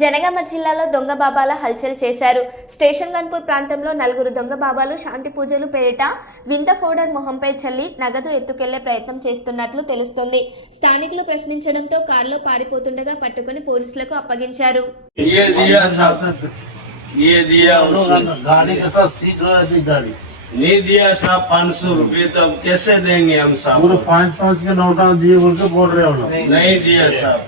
జనగామ జిల్లాలో దొంగ బాబాల హల్చల్ చేశారు. స్టేషన్ గన్పూర్ ప్రాంతంలో 4 దొంగ బాబాలు శాంతి పూజలు పేరిట వింత పౌడర్ మొహంపై చల్లి నగదు ఎత్తుకెళ్లే ప్రయత్నం చేస్తున్నట్లు తెలుస్తోంది. స్థానికులు ప్రశ్నించడంతో కారులో పారిపోతుండగా పట్టుకుని పోలీసులకు అప్పగించారు. गाड़ी के साथ सीट वाली गाड़ी नहीं दिया साहब 500 रुपये, तो अब कैसे देंगे हम साहब? पूरे 5-5 के नोटा दिए बोल के बोल रहे हो लोग। नहीं दिया साहब,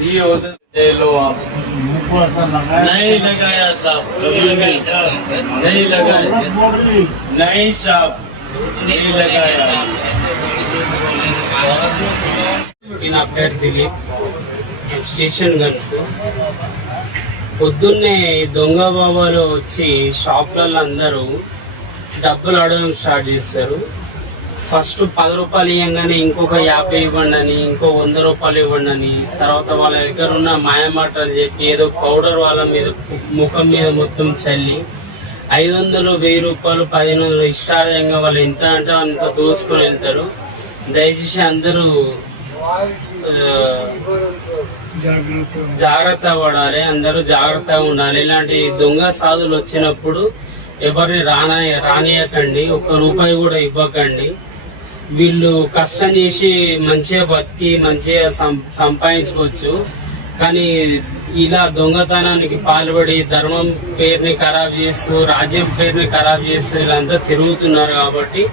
दिए होते दे लो आप। नहीं लगाया साहब, नहीं लगाया, नहीं साहब, नहीं लगाया। నా పేరు దిలీప్, స్టేషన్ గన్పు. పొద్దున్నే దొంగ బాబాలు వచ్చి షాప్లలో అందరూ డబ్బులు అడగడం స్టార్ట్ చేస్తారు. ఫస్ట్ 10 రూపాయలు ఇవ్వగానే ఇంకొక 50 ఇవ్వండి అని, ఇంకో 100 రూపాయలు ఇవ్వండి అని, తర్వాత వాళ్ళ దగ్గర ఉన్న మాయమాటలు చెప్పి ఏదో పౌడర్ వాళ్ళ మీద ముఖం మీద మొత్తం చల్లి 500, 1000 రూపాయలు, 1500 ఇష్టార్థంగా వాళ్ళు ఎంత అంటే అంత దోచుకొని వెళ్తారు. దయచేసి అందరూ జాగ్రత్త పడాలి, అందరూ జాగ్రత్తగా ఉండాలి. ఇలాంటి దొంగ సాధులు వచ్చినప్పుడు ఎవరిని రానియకండి, 1 రూపాయి కూడా ఇవ్వకండి. వీళ్ళు కష్టం చేసి మంచిగా బతికి మంచిగా సంపాదించుకోవచ్చు, కానీ ఇలా దొంగతనానికి పాల్పడి ధర్మం పేరుని ఖరాబ్ చేస్తూ, రాజ్యం పేరుని ఖరాబ్ చేస్తూ వీళ్ళంతా తిరుగుతున్నారు. కాబట్టి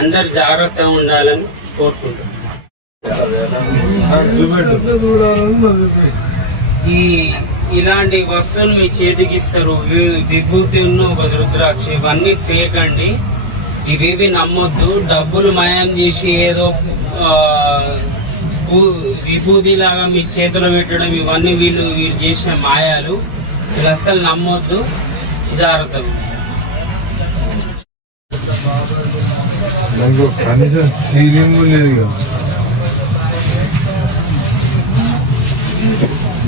అందరు జాగ్రత్తగా ఉండాలని కోరుకుంటున్నారు. ఇలాంటి వస్తువులు మీ చేతికి ఇస్తారు. విభూతి ఉన్న ఒక రుద్రాక్ష, ఇవన్నీ ఫేక్ అండి. ఇవేవి నమ్మొద్దు. డబ్బులు మాయం చేసి ఏదో విభూతి లాగా మీ చేతిలో పెట్టడం, ఇవన్నీ వీళ్ళు చేసిన మాయాలు. వీళ్ళు అస్సలు నమ్మొద్దు, జాగ్రత్తగా. కనీసం సీలింగ్ లేదు కదా.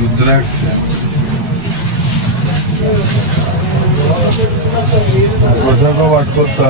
రుద్రాక్ష పట్టుకొస్తా